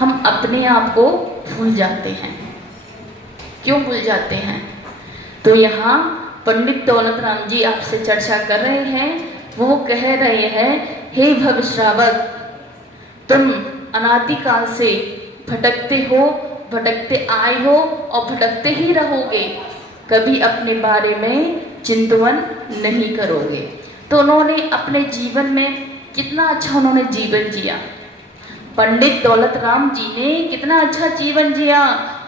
हम अपने आप को भूल जाते हैं। क्यों भूल जाते हैं? तो यहाँ पंडित दौलत राम जी आपसे चर्चा कर रहे हैं। वो कह रहे हैं, हे भव श्रावक, तुम अनादिकाल से भटकते हो, भटकते आए हो और भटकते ही रहोगे, कभी अपने बारे में चिंतन नहीं करोगे। तो उन्होंने अपने जीवन में कितना अच्छा उन्होंने जीवन जिया। पंडित दौलत राम जी ने कितना अच्छा जीवन जिया,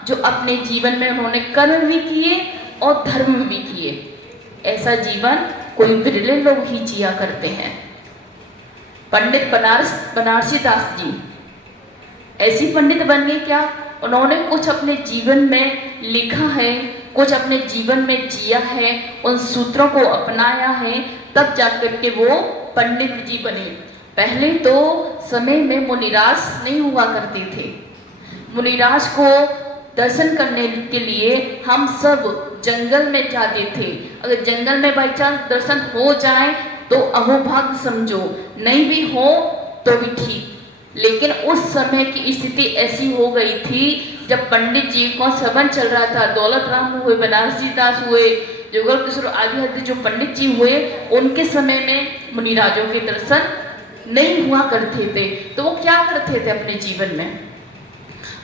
जो अपने जीवन में उन्होंने कर्म भी किए और धर्म भी किए। ऐसा जीवन कोई बिरले लोग ही जिया करते हैं। पंडित बनारसी दास जी ऐसी पंडित बन गए क्या? उन्होंने कुछ अपने जीवन में लिखा है, कुछ अपने जीवन में जिया है, उन सूत्रों को अपनाया है, तब जाकर के वो पंडित जी बने। पहले तो समय में मुनिराज नहीं हुआ करते थे। मुनिराज को दर्शन करने के लिए हम सब जंगल में जाते थे। अगर जंगल में बाई चांस दर्शन हो जाए तो अहोभाग्य समझो, नहीं भी हो तो भी ठीक। लेकिन उस समय की स्थिति ऐसी हो गई थी, जब पंडित जी को संबंध चल रहा था, दौलत राम हुए, बनारसी दास हुए, जुगल किशोर आदि जो पंडित जी हुए, उनके समय में मुनिराजों के दर्शन नहीं हुआ करते थे। तो वो क्या करते थे अपने जीवन में?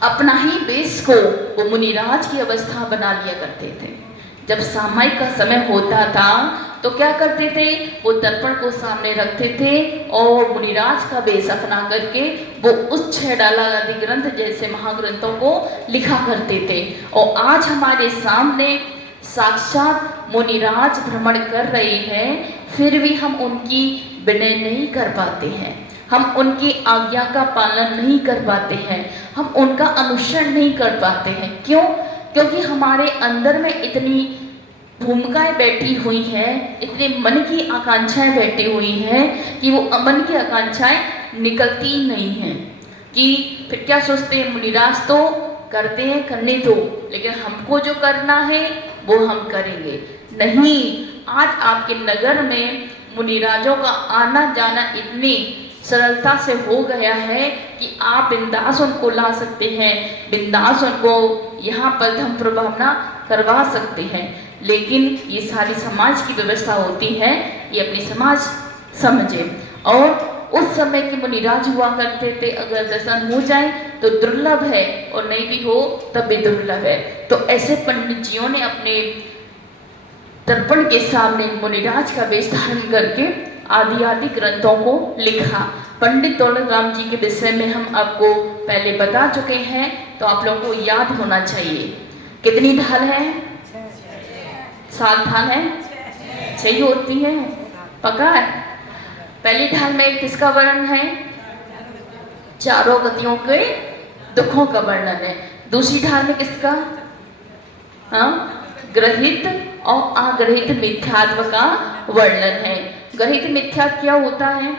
अपना ही वेश को वो मुनिराज की अवस्था बना लिया करते थे। जब सामायिक का समय होता था तो क्या करते थे? वो दर्पण को सामने रखते थे और मुनिराज का वेश अपना करके वो उस 6 डाला आदि ग्रंथ जैसे महाग्रंथों को लिखा करते थे। और आज हमारे सामने साक्षात मुनिराज भ्रमण कर रहे हैं, फिर भी हम उनकी विनय नहीं कर पाते हैं, हम उनकी आज्ञा का पालन नहीं कर पाते हैं, हम उनका अनुसरण नहीं कर पाते हैं। क्यों? क्योंकि हमारे अंदर में इतनी भूमिकाएं बैठी हुई हैं, इतने मन की आकांक्षाएं बैठी हुई हैं कि वो मन की आकांक्षाएं निकलती नहीं हैं। कि फिर क्या सोचते हैं, मुनिराज तो करते हैं, करने दो, लेकिन हमको जो करना है वो हम करेंगे। नहीं, आज आपके नगर में मुनिराजों का आना जाना इतनी सरलता से हो गया है कि आप बिंदास उनको ला सकते हैं, बिंदास उनको यहाँ पर धर्म प्रभावना करवा सकते हैं। लेकिन ये सारी समाज की व्यवस्था होती है, ये अपनी समाज समझे। और उस समय के मुनिराज हुआ करते थे, अगर दर्शन हो जाए तो दुर्लभ है और नहीं भी हो तब भी दुर्लभ है। तो ऐसे पंडित जियों ने अपने दर्पण के सामने मुनिराज का वेश धारण करके आदि आदि ग्रंथों को लिखा। पंडित दौलत राम जी के विषय में हम आपको पहले बता चुके हैं, तो आप लोगों को याद होना चाहिए। कितनी ढाल है? 7 ढाल है, 6 होती है, पक्का है? पहली ढाल में किसका वर्णन है? चारों गतियों के दुखों का वर्णन है। दूसरी ढाल में किसका? ग्रहित और अग्रहित मिथ्यात्व का वर्णन है। ग्रहित मिथ्या क्या होता है?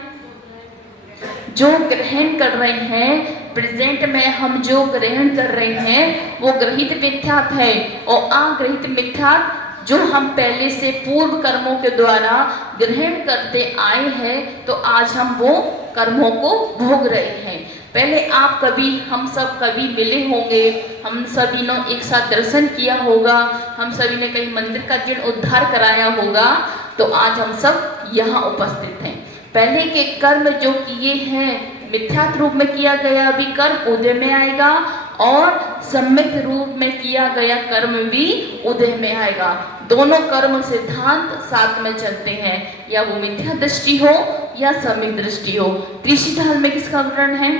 जो ग्रहण कर रहे हैं, प्रेजेंट में हम जो ग्रहण कर रहे हैं वो ग्रहित मिथ्यात्व है। और अग्रहित मिथ्यात्व जो हम पहले से पूर्व कर्मों के द्वारा ग्रहण करते आए हैं, तो आज हम वो कर्मों को भोग रहे हैं। पहले आप कभी, हम सब कभी मिले होंगे, हम सभी ने एक साथ दर्शन किया होगा, हम सभी ने कहीं मंदिर का जीर्णोद्धार कराया होगा, तो आज हम सब यहाँ उपस्थित हैं। पहले के कर्म जो किए हैं मिथ्यात्व रूप में किया गया अभी कर्म उदय में आएगा, और सम्यक रूप में किया गया कर्म भी उदय में आएगा। दोनों कर्म सिद्धांत साथ में चलते हैं, या वो मिथ्या दृष्टि हो या सम्यक दृष्टि हो। तीसरी ढाल में किसका वर्णन है?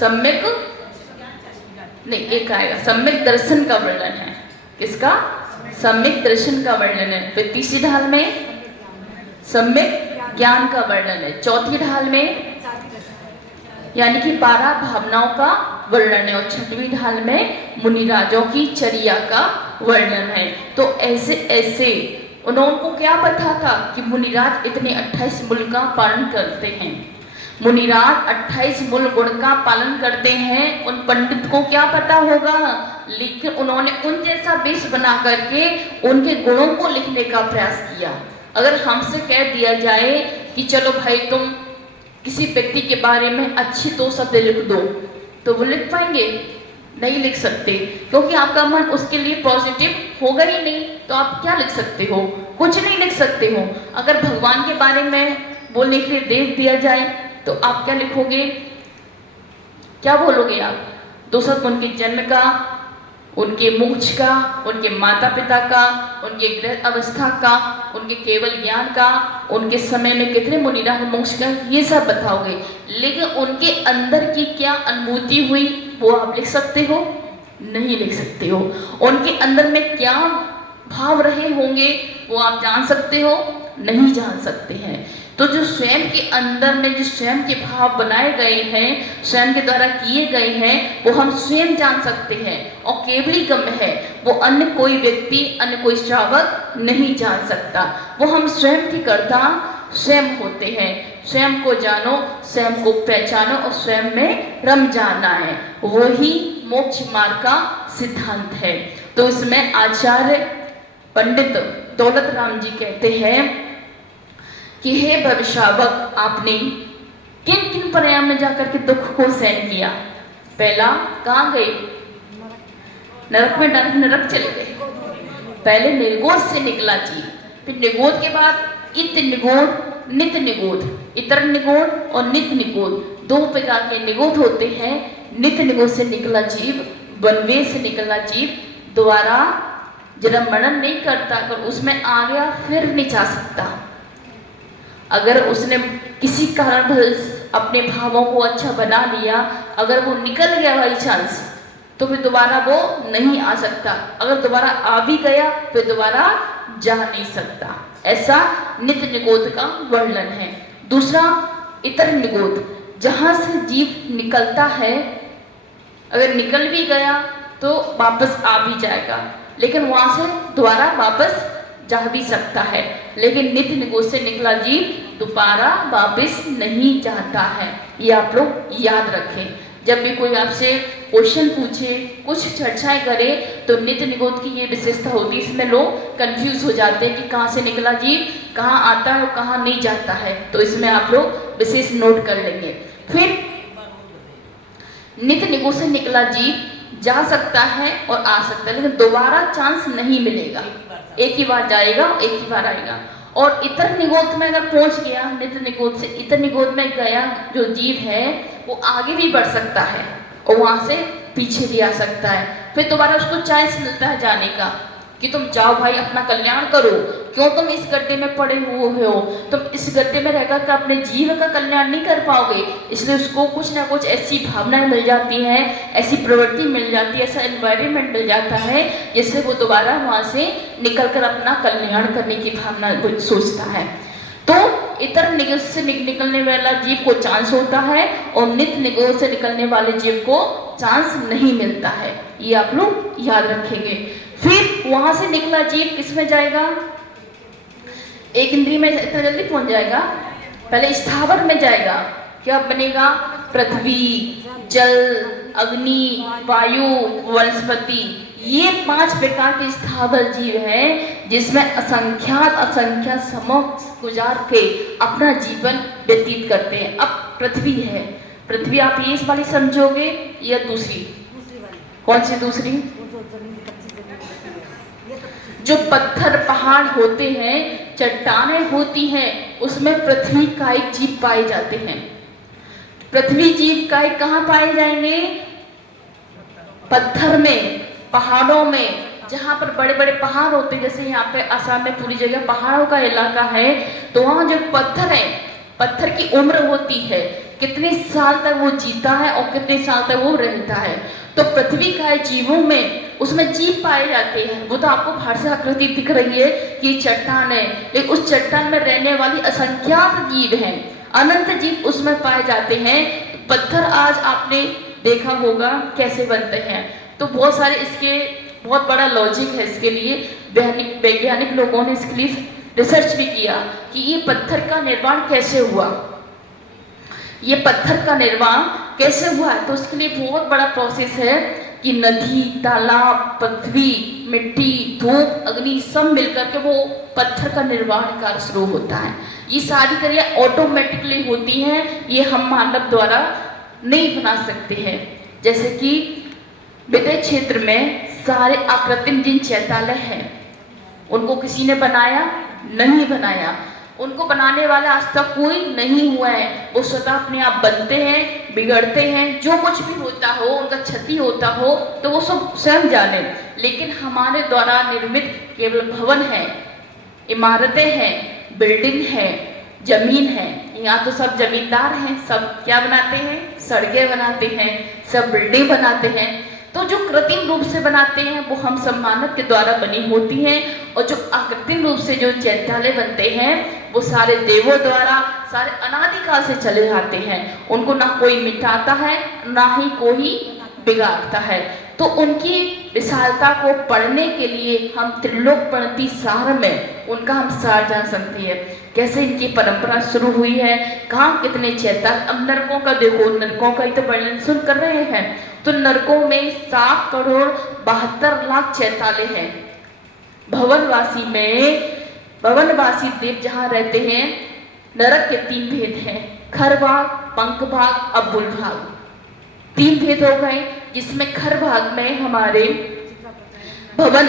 सम्यक नहीं, एक आएगा सम्यक दर्शन का वर्णन है। किसका? सम्यक दर्शन का वर्णन है। फिर तीसरी ढाल में सम्यक ज्ञान का वर्णन है। चौथी ढाल में यानी कि 12 भावनाओं का वर्णन है। और छठवीं ढाल में मुनिराजों की चर्या का वर्णन है। तो ऐसे ऐसे उनको क्या पता था कि मुनिराज इतने 28 मूल का पालन करते हैं। मुनिराज 28 मूल गुण का पालन करते हैं। उन पंडित को क्या पता होगा, लेकिन उन्होंने उन जैसा वेश बना करके उनके गुणों को लिखने का प्रयास किया। अगर हमसे कह दिया जाए कि चलो भाई तुम किसी व्यक्ति के बारे में अच्छी 2 शब्द लिख दो, तो वो लिख पाएंगे? नहीं लिख सकते, क्योंकि आपका मन उसके लिए पॉजिटिव होगा ही नहीं। तो आप क्या लिख सकते हो? कुछ नहीं लिख सकते हो। अगर भगवान के बारे में बोलने के लिए दे दिया जाए तो आप क्या लिखोगे? क्या बोलोगे आप? 2 शब्द उनके जन्म का, उनके मोक्ष का, उनके माता पिता का, उनके गृह अवस्था का, उनके केवल ज्ञान का, उनके समय में कितने मुनिराग मोक्ष का, ये सब बताओगे। लेकिन उनके अंदर की क्या अनुभूति हुई वो आप लिख सकते हो? नहीं लिख सकते हो। उनके अंदर में क्या भाव रहे होंगे वो आप जान सकते हो? नहीं जान सकते हैं। तो जो स्वयं के अंदर में जो स्वयं के भाव बनाए गए हैं, स्वयं के द्वारा किए गए हैं, वो हम स्वयं जान सकते हैं। और केवली गम्य है, वो अन्य कोई व्यक्ति, अन्य कोई श्रावक नहीं जान सकता। वो हम स्वयं की कर्ता स्वयं होते हैं। स्वयं को जानो, स्वयं को पहचानो और स्वयं में रम जाना है, वही मोक्ष मार्ग का सिद्धांत है। तो इसमें आचार्य पंडित दौलत राम जी कहते हैं कि हे भविष्यावक, आपने किन किन पर्याय में जाकर के दुख को सहन किया? पहला कहाँ गए? नरक में, नरक चले गए। पहले निर्गोध से निकला जी, फिर निगोध के बाद इत निगोध, नित निगोध, इतर निगोध और नित निगोध, 2 प्रकार के निगोध होते हैं। नित निगोध से निकला जीव, वनवेश से निकला जीव दोबारा जन्म मरण नहीं करता, अगर उसमें आ गया फिर नहीं जा सकता। अगर उसने किसी कारण अपने भावों को अच्छा बना लिया, अगर वो निकल गया बाई चांस, तो फिर दोबारा वो नहीं आ सकता। अगर दोबारा आ भी गया फिर दोबारा जा नहीं सकता। ऐसा नित्य निगोध का वर्णन है। दूसरा इतर निगोध, जहाँ से जीव निकलता है, अगर निकल भी गया तो वापस आ भी जाएगा, लेकिन वहाँ से दोबारा वापस जा भी सकता है। लेकिन नित्य निगोध से निकला जीव दोबारा वापस नहीं जाता है। ये आप लोग याद रखें। जब भी कोई आपसे क्वेश्चन पूछे, कुछ चर्चाएं करे, तो नित्य निगोध की ये विशेषता होती है। इसमें लोग कंफ्यूज हो जाते हैं कि कहाँ से निकला जीव, कहाँ आता है और कहाँ नहीं जाता है। तो इसमें आप लोग विशेष नोट कर लेंगे। फिर नित्य निगोध से निकला जीव जा सकता है और आ सकता है, लेकिन दोबारा चांस नहीं मिलेगा। एक ही बार जाएगा, एक ही बार आएगा। और इतर निगोध में अगर पहुंच गया, नित्य निगोध से इतर निगोध में गया जो जीव है वो आगे भी बढ़ सकता है और वहां से पीछे भी आ सकता है। फिर दोबारा उसको चांस मिलता है जाने का कि तुम जाओ भाई, अपना कल्याण करो। क्यों तुम इस गड्ढे में पड़े हुए हो? तुम इस गड्ढे में रहकर के अपने जीव का कल्याण नहीं कर पाओगे। इसलिए उसको कुछ ना कुछ ऐसी भावनाएं मिल जाती हैं, ऐसी प्रवृत्ति मिल जाती है, ऐसा एनवायरनमेंट मिल जाता है जिससे वो दोबारा वहां से निकल कर अपना कल्याण करने की भावना सोचता है। तो इतर निगोध से निकलने वाला जीव को चांस होता है और नित्य निगोध से निकलने वाले जीव को चांस नहीं मिलता है। ये आप लोग याद रखेंगे। फिर वहां से निकला जीव किस में जाएगा? एक इंद्रिय में इतना जल्दी पहुंच जाएगा? पहले स्थावर में जाएगा। क्या बनेगा? पृथ्वी, जल, अग्नि, वायु, वनस्पति, ये 5 प्रकार के स्थावर जीव हैं जिसमें असंख्यात समय गुजार के अपना जीवन व्यतीत करते हैं। अब पृथ्वी है, पृथ्वी आप ये इस वाली समझोगे या दूसरी वाली? कौन सी दूसरी? जो पत्थर पहाड़ होते हैं, चट्टानें होती हैं, उसमें पृथ्वी कायिक जीव पाए जाते हैं। पृथ्वी जीव कायिक कहाँ पाए जाएंगे? पत्थर में, पहाड़ों में, जहाँ पर बड़े बड़े पहाड़ होते हैं। जैसे यहाँ पे असम में पूरी जगह पहाड़ों का इलाका है, तो वहाँ जो पत्थर है, पत्थर की उम्र होती है, कितने साल तक वो जीता है और कितने साल तक वो रहता है। तो पृथ्वी का जीवों में उसमें जीव पाए जाते हैं। वो तो आपको बाहर से आकृति दिख रही है कि चट्टान है, लेकिन उस चट्टान में रहने वाली असंख्यात जीव हैं, अनंत जीव उसमें पाए जाते हैं। पत्थर आज आपने देखा होगा कैसे बनते हैं, तो बहुत सारे इसके बहुत बड़ा लॉजिक है इसके लिए। वैज्ञानिक लोगों ने इसके लिए रिसर्च भी किया कि ये पत्थर का निर्माण कैसे हुआ, ये पत्थर का निर्माण कैसे हुआ है। तो उसके लिए बहुत बड़ा प्रोसेस है कि नदी, तालाब, पृथ्वी मिट्टी, धूप, अग्नि सब मिलकर के वो पत्थर का निर्माण कार्य शुरू होता है। ये सारी क्रिया ऑटोमेटिकली होती हैं, ये हम मानव द्वारा नहीं बना सकते हैं। जैसे कि विदेश क्षेत्र में सारे आकृतिम जिन चैत्यालय हैं उनको किसी ने बनाया नहीं बनाया, उनको बनाने वाला आज तक कोई नहीं हुआ है। वो स्वतः अपने आप बनते हैं, बिगड़ते हैं, जो कुछ भी होता हो, उनका क्षति होता हो तो वो सब स्वयं जाने। लेकिन हमारे द्वारा निर्मित केवल भवन है, इमारतें हैं, बिल्डिंग है, जमीन है। यहाँ तो सब जमींदार हैं, सब क्या बनाते हैं, सड़कें बनाते हैं, सब बिल्डिंग बनाते हैं। तो जो कृत्रिम रूप से बनाते हैं वो हम सब मानव के द्वारा बनी होती हैं, और जो अकृत्रिम रूप से जो चैत्यालय बनते हैं वो सारे देवों द्वारा, सारे अनादिकाल से चले आते हैं। उनको ना कोई मिटाता है ना ही कोई बिगाड़ता है। तो उनकी विशालता को पढ़ने के लिए हम त्रिलोक प्रणति सार में उनका हम सार जान सकते हैं, कैसे इनकी परंपरा शुरू हुई है, कहाँ कितने चैत्यालय। अब नरकों का देखो, नरकों का ही तो वर्णन सुन कर रहे हैं। तो नरकों में 7,72,00,000 चैत्यालय हैं। भवनवासी में, भवनवासी देव जहाँ रहते हैं, नरक के 3 भेद हैं, खर भाग, पंख भाग, अबुल भाग। 3 भेद हो गए, जिसमें खर भाग में हमारे भवन,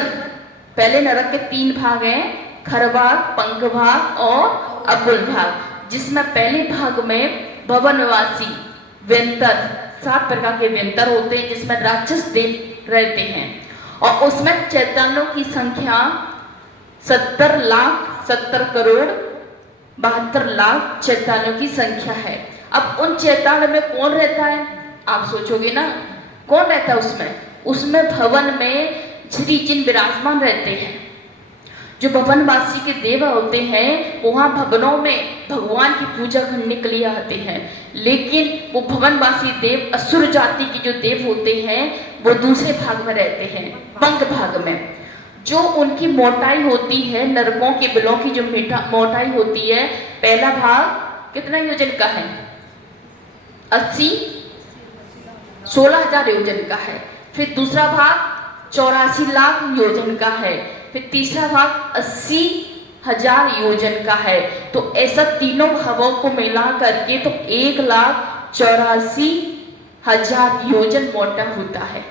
पहले नरक के 3 भाग हैं, खर भाग, पंख भाग और अबुल भाग। जिसमें पहले भाग में भवनवासी व्यंतर, 7 प्रकार के व्यंतर होते हैं, जिसमें राक्षस देव रहते हैं, और उसमें चैतन्यों की संख्या 70,70,72,00,000 चैतन्यों की संख्या है। अब उन चैतन्य में कौन रहता है, आप सोचोगे ना, कौन रहता है उसमें? उसमें भवन में श्री जिन विराजमान रहते हैं। जो भवनवासी के देव होते हैं वहाँ भवनों में भगवान की पूजा करने के लिए आते हैं, लेकिन वो भवनवासी देव असुर जाति के जो देव होते हैं वो दूसरे भाग में रहते हैं, पंख भाग में। जो उनकी मोटाई होती है, नरकों के बिलों की जो मोटाई होती है, पहला भाग कितना योजन का है? 16,000 योजन का है। फिर दूसरा भाग 84 लाख योजन का है। फिर तीसरा भाग 80,000 योजन का है। तो ऐसा तीनों भावों को मिला करके तो 1,84,000 योजन मोटा होता है।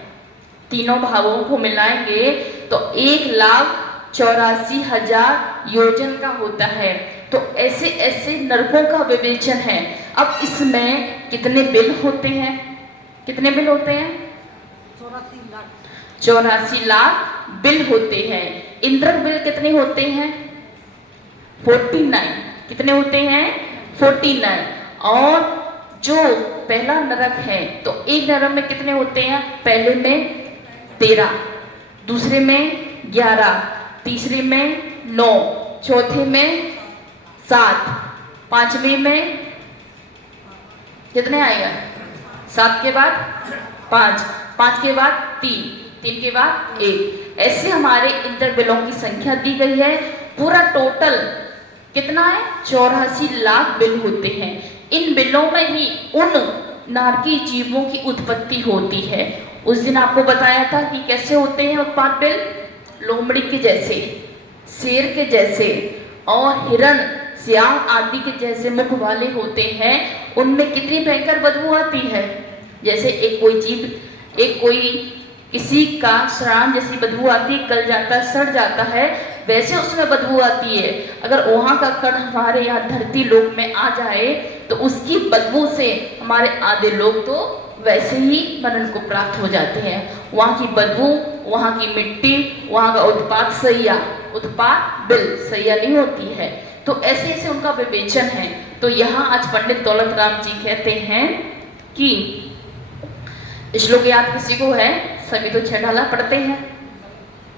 तीनों भावों को मिलाएंगे तो 1,84,000 योजन का होता है। तो ऐसे ऐसे नरकों का विवेचन है। अब इसमें कितने बिल होते हैं? कितने बिल होते हैं? 84 लाख बिल होते हैं। इंद्र बिल कितने होते हैं? 49। कितने होते हैं? 49। और जो पहला नरक है तो एक नरक में कितने होते हैं? पहले में 13, दूसरे में 11, तीसरे में 9, चौथे में 7, पांचवें में कितने आएगा? 7 के बाद 5, 5 के बाद 3, 3 के बाद 1। ऐसे हमारे इंद्र बिलों की संख्या दी गई है। पूरा टोटल कितना है? 84 लाख बिल होते हैं। इन बिलों में ही उन नारकी जीवों की उत्पत्ति होती है। उस दिन आपको बताया था कि कैसे होते हैं उत्पाद बिल? लोमड़ी के जैसे, शेर के जैसे और हिरण, सियाह आदि के जैसे मुख वाले होते हैं। उनमें कितनी भयंकर बदबू आती है। जैसे एक कोई जीव, एक कोई किसी का श्रान जैसी बदबू आती है, गल जाता है, सड़ जाता है, वैसे उसमें बदबू आती है। अगर वहाँ का कण हमारे यहाँ धरती लोक में आ जाए तो उसकी बदबू से हमारे आधे लोग तो वैसे ही मरण को प्राप्त हो जाते हैं। वहाँ की बदबू, वहाँ की मिट्टी, वहाँ का उत्पाद सैया, उत्पाद बिल सैया नहीं होती है। तो ऐसे ऐसे उनका विवेचन है। तो यहाँ आज पंडित दौलत राम जी कहते हैं कि श्लोक याद किसी को है? सभी तो छेड़ाला पढ़ते हैं।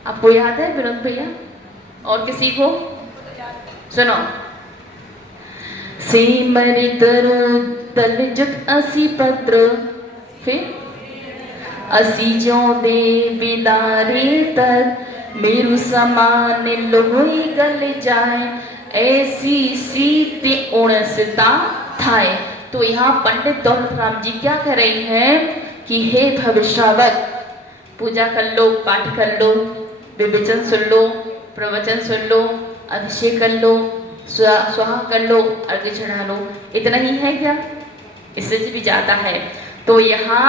आपको याद है विनोद भैया? और किसी को? सुनो। सिमरित रुदल जुग असी पत्र, फिर असी जो दे बिदारे तक मेरु समान लोई गल जाए, ऐसी सीति उणसता थाए। तो यहाँ पंडित दौलत राम जी क्या कह रहे हैं कि हे भविष्यवक्ता, पूजा कर लो, पाठ कर लो, विवेचन सुन लो, प्रवचन सुन लो, अभिषेक कर लो, स्वाहा कर लो, अर्घ्य चढ़ा लो, इतना ही है क्या? इससे भी ज़्यादा है। तो यहाँ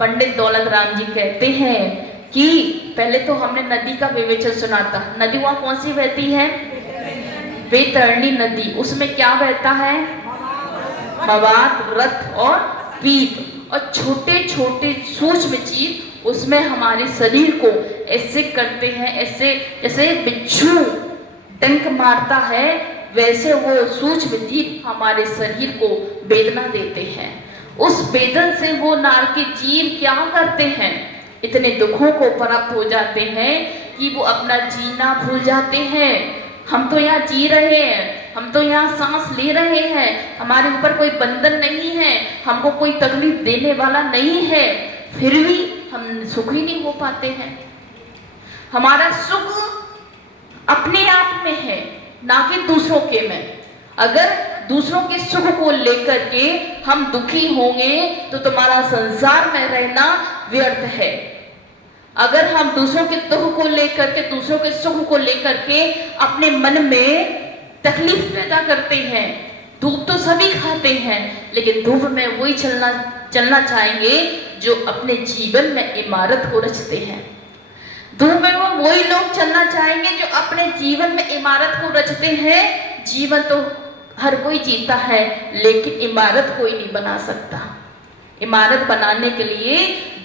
पंडित दौलत राम जी कहते हैं कि पहले तो हमने नदी का विवेचन सुना था। नदी वहाँ कौन सी बहती है? वैतरणी नदी। उसमें क्या बहता है? मवाद, रथ और पीप और छोटे छोटे सूक्ष्म जीव उसमें हमारे शरीर को ऐसे करते हैं, ऐसे जैसे बिच्छू डंक मारता है वैसे वो सूक्ष्म जीव हमारे शरीर को वेदना देते हैं। उस वेदन से वो नार के जीव क्या करते हैं? इतने दुखों को प्राप्त हो जाते हैं कि वो अपना जीना भूल जाते हैं। हम तो यहाँ जी रहे हैं, हम तो यहाँ सांस ले रहे हैं, हमारे ऊपर कोई बंधन नहीं है, हमको कोई तकलीफ देने वाला नहीं है, फिर भी हम सुखी नहीं हो पाते हैं। हमारा सुख अपने आप में है, ना कि दूसरों के में। अगर दूसरों के सुख को लेकर के हम दुखी होंगे तो तुम्हारा संसार में रहना व्यर्थ है। अगर हम दूसरों के दुख को लेकर के, दूसरों के सुख को लेकर के अपने मन में तकलीफ पैदा करते हैं, धूप तो सभी खाते हैं, लेकिन धूप में वही चलना चाहेंगे जो अपने जीवन में इमारत को रचते हैं। धूप में वो वही लोग चलना चाहेंगे जो अपने जीवन में इमारत को रचते हैं। जीवन तो हर कोई जीता है, लेकिन इमारत कोई नहीं बना सकता। इमारत बनाने के लिए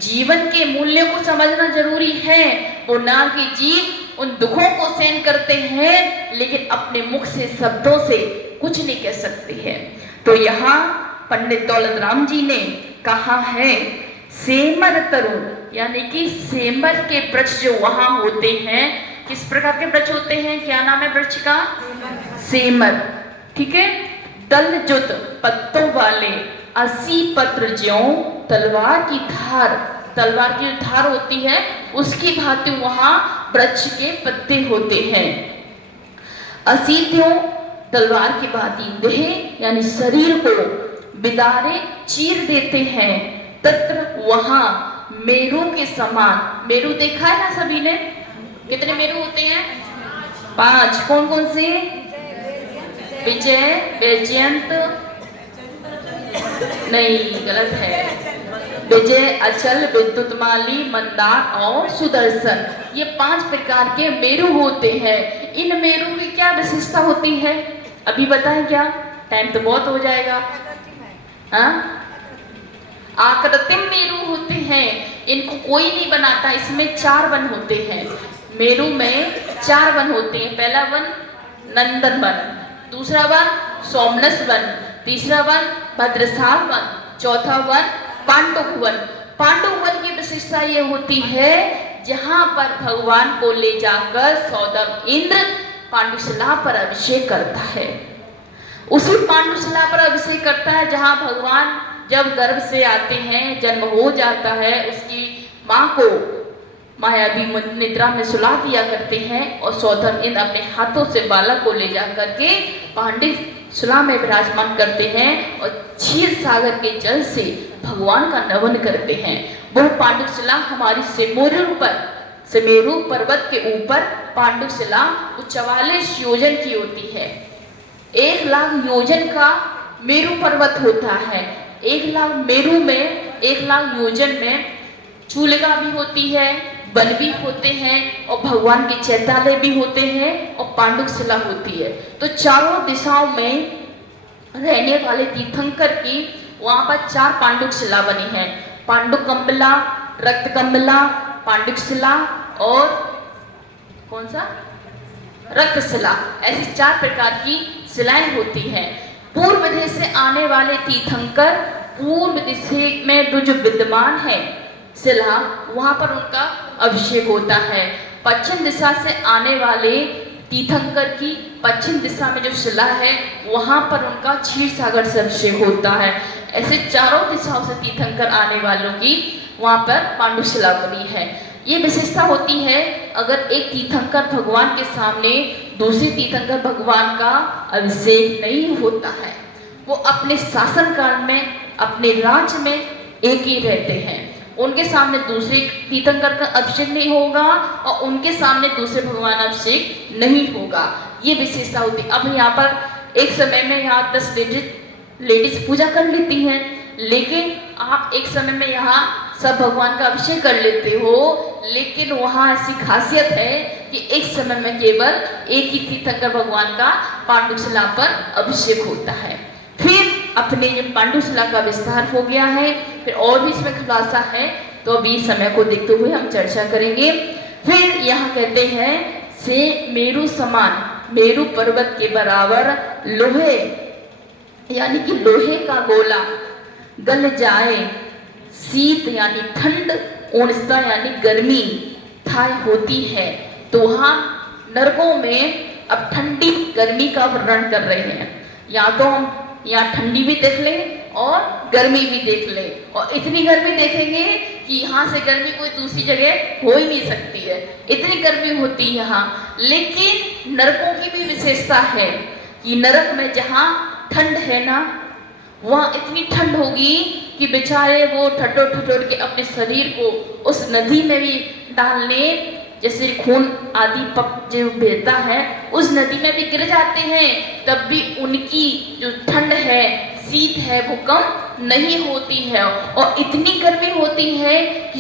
जीवन के मूल्यों को समझना जरूरी है। वो नाम के जीव उन दुखों को सहन करते हैं, लेकिन अपने मुख से, शब्दों से कुछ नहीं कह सकते हैं। तो यहाँ पंडित दौलत राम जी ने कहा है, सेमर तरु, यानी कि सेमर के वृक्ष जो वहां होते हैं, किस प्रकार के वृक्ष होते हैं? क्या नाम है वृक्ष का? सेमर। ठीक है। दल जुत पत्तों वाले 80 पत्र ज्यों तलवार की धार, तलवार की धार होती है उसकी भांति वहां वृक्ष के पत्ते होते हैं। 80 त्यों तलवार की भांति देह यानी शरीर को बिदारे चीर देते हैं। तत्र वहां मेरू के समान, मेरू देखा है ना सभी ने? कितने मेरू होते हैं? 5। कौन कौन से? विजय, वैजयंत, नहीं गलत है, विजय, अचल, विद्युतमाली, मंदार और सुदर्शन, ये 5 प्रकार के मेरू होते हैं। इन मेरू की क्या विशेषता होती है अभी बताएं क्या? टाइम तो बहुत हो जाएगा। हाँ, आकृतिम मेरू होते हैं, इनको कोई नहीं बनाता। इसमें 4 वन होते हैं। मेरू में 4 वन होते हैं। पहला वन नंदन वन, दूसरा वन सोमनस वन, तीसरा वन भद्रसाल वन, चौथा one Panduk one. Panduk one की विशेषता ये होती है जहां पर भगवान को ले जाकर सौदम इंद्र पांडुशिला पर अभिषेक करता है। उसी पांडुशिला पर अभिषेक करता है जहां भगवान जब गर्भ से आते हैं, जन्म हो जाता है, उसकी माँ को मायावी निद्रा में सुला दिया करते हैं और सौदम इंद्र अपने हाथों से बालक को ले जा करके पांडुशिला में विराजमान करते हैं और क्षीर सागर के जल से भगवान का नमन करते हैं। वह पांडुशिला हमारी सुमेरु पर्वत के ऊपर पांडुशिला 44 योजन की होती है। 1 लाख योजन का मेरु पर्वत होता है। 1 लाख मेरु में, 1 लाख योजन में चूलिका भी होती है, वन भी होते हैं और भगवान के चैत्यालय भी होते हैं और पांडुशिला होती है। तो चारों दिशाओं में रहने वाले तीर्थंकर की वहां पर 4 पांडुशिला बनी है। पांडुकंबला, रक्तकंबला, पांडुशिला और कौन सा? रक्तशिला। ऐसी 4 प्रकार की शिलाएं होती हैं। पूर्व दिशा से आने वाले तीर्थंकर पूर्व दिशा में जो विद्यमान है शिला, वहां पर उनका अभिषेक होता है। पश्चिम दिशा से आने वाले तीर्थंकर की पश्चिम दिशा में जो शिला है वहां पर उनका क्षीर सागर से अभिषेक होता है। ऐसे चारों दिशाओं से तीर्थंकर आने वालों की वहां पर पांडुशिला बनी है। ये विशेषता होती है अगर एक तीर्थंकर भगवान के सामने दूसरे तीर्थंकर भगवान का अभिषेक नहीं होता है, वो अपने शासन काल में अपने राज्य में एक ही रहते हैं। उनके सामने दूसरे तीर्थंकर का अभिषेक नहीं होगा और उनके सामने दूसरे भगवान अभिषेक नहीं होगा। ये विशेषता होती। अब यहाँ पर एक समय में यहाँ 10 लेडीज पूजा कर लेती हैं, लेकिन आप एक समय में यहाँ सब भगवान का अभिषेक कर लेते हो, लेकिन वहाँ ऐसी खासियत है कि एक समय में केवल एक ही तीर्थंकर भगवान का पांडुशिला पर अभिषेक होता है। फिर अपने ये पांडुशिला का विस्तार हो गया है, फिर और भी इसमें खुलासा है, तो अभी समय को देखते हुए हम चर्चा करेंगे। फिर यहाँ कहते हैं से मेरु समान, मेरु पर्वत के बराबर लोहे यानी कि लोहे का गोला गल जाए, शीत यानी ठंड, उष्णता यानी गर्मी थाई होती है। तो वहाँ नरकों में अब ठंडी गर्मी का वर्णन कर रहे हैं। या तो हम यहाँ ठंडी भी देख लें और गर्मी भी देख लें, और इतनी गर्मी देखेंगे कि यहाँ से गर्मी कोई दूसरी जगह हो ही नहीं सकती है, इतनी गर्मी होती है यहाँ। लेकिन नरकों की भी विशेषता है कि नरक में जहाँ ठंड है ना, वहाँ इतनी ठंड होगी कि बेचारे वो ठठोर के अपने शरीर को उस नदी में भी डालने, जैसे खून आदि पक जो बहता है उस नदी में भी गिर जाते हैं, तब भी उनकी जो ठंड है, शीत है, वो कम नहीं होती है। और इतनी गर्मी होती है कि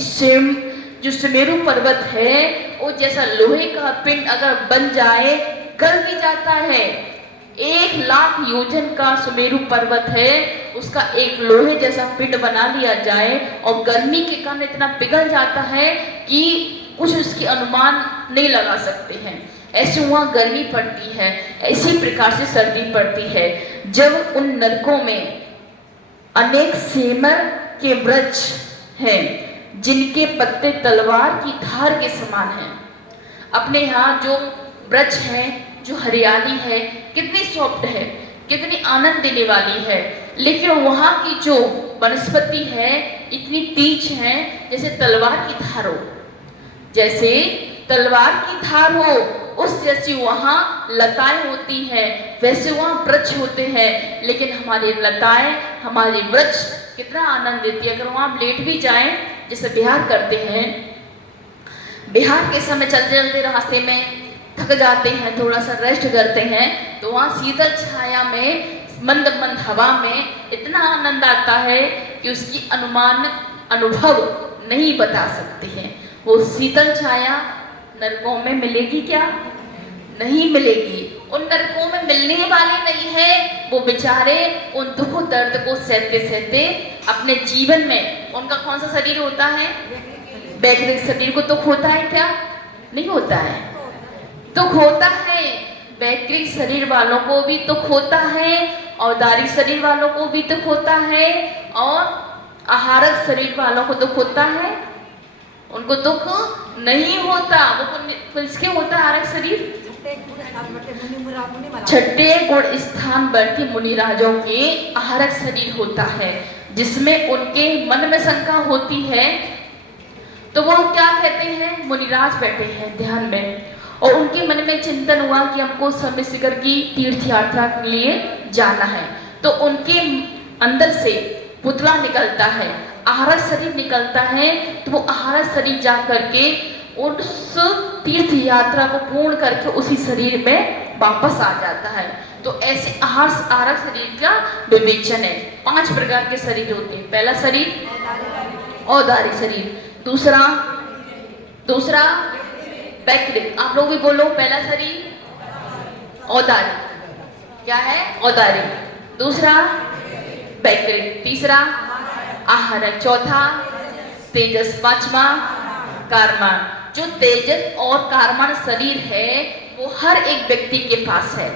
जो सुमेरु पर्वत है वो जैसा लोहे का पिंड अगर बन जाए गल भी जाता है। 1,00,000 योजन का सुमेरु पर्वत है, उसका एक लोहे जैसा पिंड बना लिया जाए और गर्मी के कारण इतना पिघल जाता है कि कुछ उसकी अनुमान नहीं लगा सकते हैं। ऐसे वहाँ गर्मी पड़ती है, इसी प्रकार से सर्दी पड़ती है। जब उन नरकों में अनेक सेमर के वृक्ष हैं जिनके पत्ते तलवार की धार के समान हैं। अपने यहाँ जो वृक्ष हैं, जो हरियाली है, कितनी सॉफ्ट है, कितनी आनंद देने वाली है, लेकिन वहाँ की जो वनस्पति है इतनी तीक्ष्ण है जैसे तलवार की धार हो, जैसे तलवार की धार हो, उस जैसी वहाँ लताएं होती हैं, वैसे वहाँ वृक्ष होते हैं। लेकिन हमारी लताएं, हमारी वृक्ष कितना आनंद देती है। अगर वहाँ आप लेट भी जाएं, जैसे बिहार करते हैं, बिहार के समय चलते चलते रास्ते में थक जाते हैं, थोड़ा सा रेस्ट करते हैं, तो वहाँ शीतल छाया में, मंद मंद हवा में इतना आनंद आता है कि उसकी अनुभव नहीं बता सकते हैं। वो शीतल छाया नरकों में मिलेगी क्या? नहीं मिलेगी। उन नरकों में मिलने वाली नहीं है। वो बेचारे उन दुख दर्द को सहते सहते अपने जीवन में, उनका कौन सा शरीर होता है? वैकृत शरीर को दुख होता है क्या? नहीं होता है। दुख होता है, वैकृत शरीर वालों को भी दुख होता है, औदारिक शरीर वालों को भी दुख होता है, और आहारक शरीर वालों को दुख होता है। उनको दुख नहीं होता। वो किसके होता है आहारक शरीर? छठे गुण स्थान वर्ती मुनिराजों के आहारक शरीर होता है, जिसमें उनके मन में शंका होती है। तो वो क्या कहते हैं? मुनिराज बैठे हैं ध्यान में, और उनके मन में चिंतन हुआ कि हमको समय शिखर की तीर्थ यात्रा के लिए जाना है। तो उनके अंदर से पुतला निकलता है, आहारक शरीर निकलता है। तो वो आहारक शरीर जा करके उस तीर्थ यात्रा को पूर्ण करके उसी शरीर में वापस आ जाता है। तो ऐसे आहारक शरीर का विवेचन है। 5 प्रकार के शरीर होते हैं। पहला शरीर औदारिक शरीर, दूसरा वैकृत। आप लोग भी बोलो, पहला शरीर औदारिक। क्या है? औदारिक। दूसरा वैकृत, तीसरा आहारक, चौथा तेजस, पांचवा कारमान। जो तेजस और कारमान शरीर है वो हर एक व्यक्ति के पास है।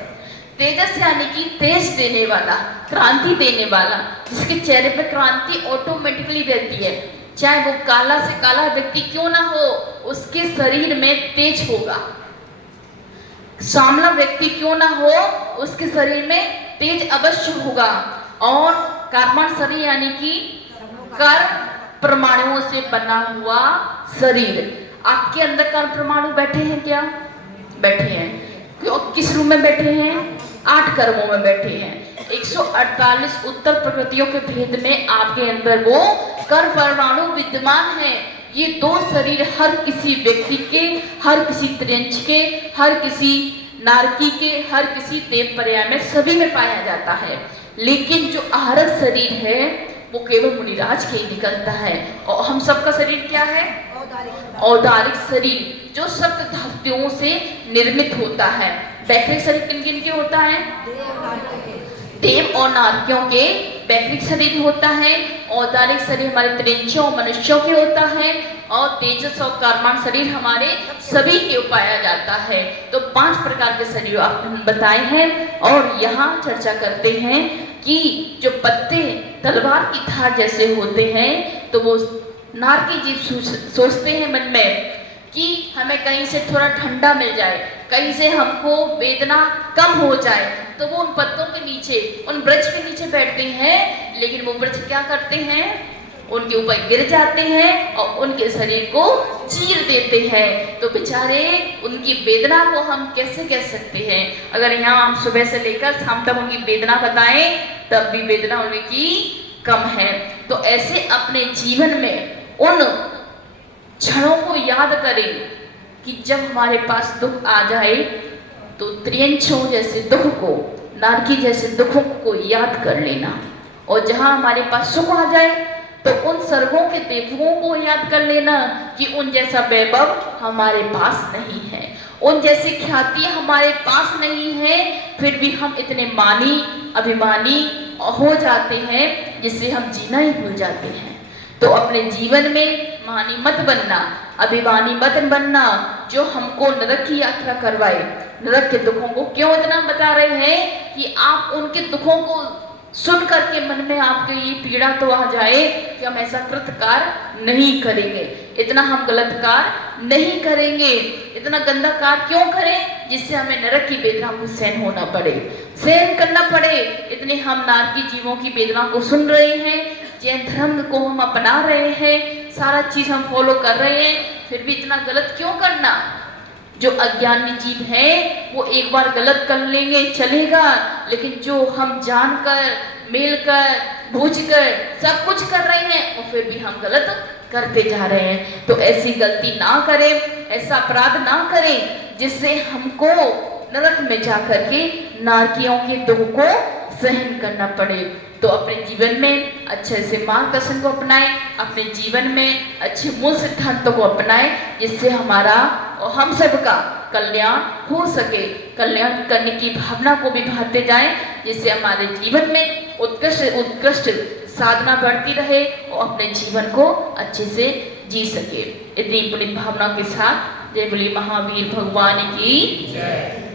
तेजस यानी कि तेज देने वाला, क्रांति देने वाला, जिसके चेहरे पर क्रांति ऑटोमेटिकली रहती है। चाहे वो काला से काला व्यक्ति क्यों ना हो, उसके शरीर में तेज होगा। श्यामला व्यक्ति क्यों ना हो, उसके शरीर में तेज अवश्य होगा। और कारमान शरीर यानी कि कर्म परमाणुओं से बना हुआ शरीर। आपके अंदर कर्म परमाणु बैठे हैं क्या? बैठे हैं। किस रूम में बैठे हैं? 8 कर्मों में बैठे हैं। 148 उत्तर प्रकृतियों के भेद में आपके अंदर वो कण परमाणु विद्यमान है। ये 2 शरीर हर किसी व्यक्ति के, हर किसी त्रियंच के, हर किसी नारकी के, हर किसी देव पर्याय में सभी में पाया जाता है। लेकिन जो आहरक शरीर है वो केवल मुनिराज के ही निकलता है। और हम सबका शरीर क्या है? औदारिक शरीर, जो सप्त धातुओं से निर्मित होता है। वैकृत शरीर किन किन के होता है? देव और नारकियों के वैकृत शरीर होता है। औदारिक शरीर हमारे त्रिंचों मनुष्यों के होता है। और तेजस और कर्माण शरीर हमारे सभी के पाया जाता है। तो 5 प्रकार के शरीर आपने बताए हैं। और यहाँ चर्चा करते हैं कि जो पत्ते तलवार की धार जैसे होते हैं, तो वो नारकी जीव सोचते हैं मन में कि हमें कहीं से थोड़ा ठंडा मिल जाए, कहीं से हमको वेदना कम हो जाए, तो वो उन पत्तों के नीचे, उन वृक्ष के नीचे बैठते हैं। लेकिन वो वृक्ष क्या करते हैं? उनके ऊपर गिर जाते हैं और उनके शरीर को चीर देते हैं। तो बेचारे उनकी वेदना को हम कैसे कह सकते हैं? अगर यहाँ हम सुबह से लेकर शाम तक उनकी वेदना बताएं, तब भी वेदना उनकी कम है। तो ऐसे अपने जीवन में उन क्षणों को याद करें कि जब हमारे पास दुख आ जाए, तो त्रियंचों जैसे दुख को, नारकी जैसे दुखों को याद कर लेना। और जहाँ हमारे पास सुख आ जाए, तो उन सर्वों के देवों को याद कर लेना कि उन जैसा वैभव हमारे पास नहीं है, उन जैसी ख्याति हमारे पास नहीं है। फिर भी हम इतने मानी अभिमानी हो जाते हैं जिससे हम जीना ही भूल जाते हैं। तो अपने जीवन में मानी मत बनना, अभिमानी मत बनना, जो हमको नरक की यात्रा करवाए। नरक के दुखों को क्यों इतना बता रहे हैं कि आप उनके दुखों को सुन करके मन में आपके ये पीड़ा तो आ जाए कि हम ऐसा कृतकार नहीं करेंगे, इतना हम गलत कार्य नहीं करेंगे। इतना गंदा कार्य क्यों करें जिससे हमें नरक की वेदना को सहन होना पड़े, सहन करना पड़े। इतने हम नारकी जीवों की वेदना को सुन रहे हैं, जैन धर्म को हम अपना रहे हैं, सारा चीज हम फॉलो कर रहे हैं, फिर भी इतना गलत क्यों करना? जो अज्ञानी जीव हैं वो एक बार गलत कर लेंगे चलेगा, लेकिन जो हम जानकर, मिलकर, बूझकर सब कुछ कर रहे हैं, वो फिर भी हम गलत करते जा रहे हैं। तो ऐसी गलती ना करें, ऐसा अपराध ना करें जिससे हमको नरक में जाकर के नारकियों के दुख को सहन करना पड़े। तो अपने जीवन में अच्छे से मार्गदर्शन को अपनाएं, अपने जीवन में अच्छे मूल सिद्धांतों को अपनाएं, जिससे हमारा और हम सबका कल्याण हो सके। कल्याण करने की भावना को भी बढ़ाते जाएं, जिससे हमारे जीवन में उत्कृष्ट साधना बढ़ती रहे और अपने जीवन को अच्छे से जी सके। इतनी पुनीत भावना के साथ जय बोले महावीर भगवान की जय।